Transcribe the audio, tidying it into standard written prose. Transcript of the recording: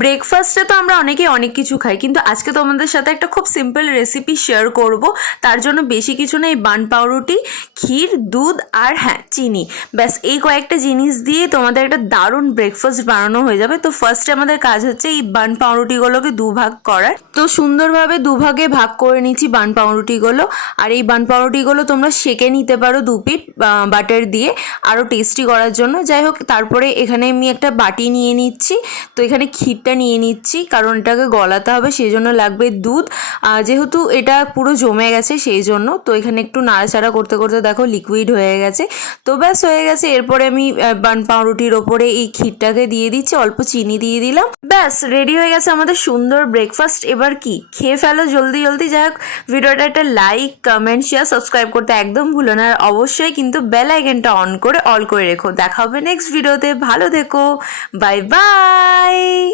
ব্রেকফাস্টে তো আমরা অনেকেই অনেক কিছু খাই, কিন্তু আজকে তোমাদের সাথে একটা খুব সিম্পল রেসিপি শেয়ার করব। তার জন্য বেশি কিছু নেই, বান পাউরুটি, ক্ষীর, দুধ আর হ্যাঁ চিনি, ব্যাস এই কয়েকটা জিনিস দিয়ে তোমাদের একটা দারুণ ব্রেকফাস্ট বানানো হয়ে যাবে। তো ফার্স্টে আমাদের কাজ হচ্ছে এই বান পাউরুটিগুলোকে দুভাগ করার। তো সুন্দরভাবে দুভাগে ভাগ করে নিচ্ছি বান পাউরুটিগুলো। আর এই বান পাউরুটিগুলো তোমরা সেঁকে নিতে পারো 2 পিঠ বাটার দিয়ে আরও টেস্টি করার জন্য। যাই হোক, তারপরে এখানে আমি একটা বাটি নিয়ে নিচ্ছি। তো এখানে ক্ষীরটা নিয়ে নিচ্ছি, কারণ এটাকে গলাতে হবে, সেই জন্য লাগবে দুধ। যেহেতু এটা পুরো জমে গেছে সেই জন্য। তো এখানে একটু নাড়াচাড়া করতে করতে দেখো লিকুইড হয়ে গেছে। তো ব্যাস হয়ে গেছে। এরপরে আমি বান পাউরুটির ওপরে এই ক্ষীরটাকে দিয়ে দিচ্ছি, অল্প চিনি দিয়ে দিলাম। ব্যাস রেডি হয়ে গেছে আমাদের সুন্দর ব্রেকফাস্ট। এবার কি খেয়ে ফেলো জলদি জলদি। যাই হোক, ভিডিওটা একটা লাইক, কমেন্ট, শেয়ার, সাবস্ক্রাইব করতে একদম ভুলো না। আর অবশ্যই কিন্তু বেল আইকনটা অন করে অল করে রেখো। দেখা হবে নেক্সট ভিডিওতে। ভালো থেকো, বাই বাই।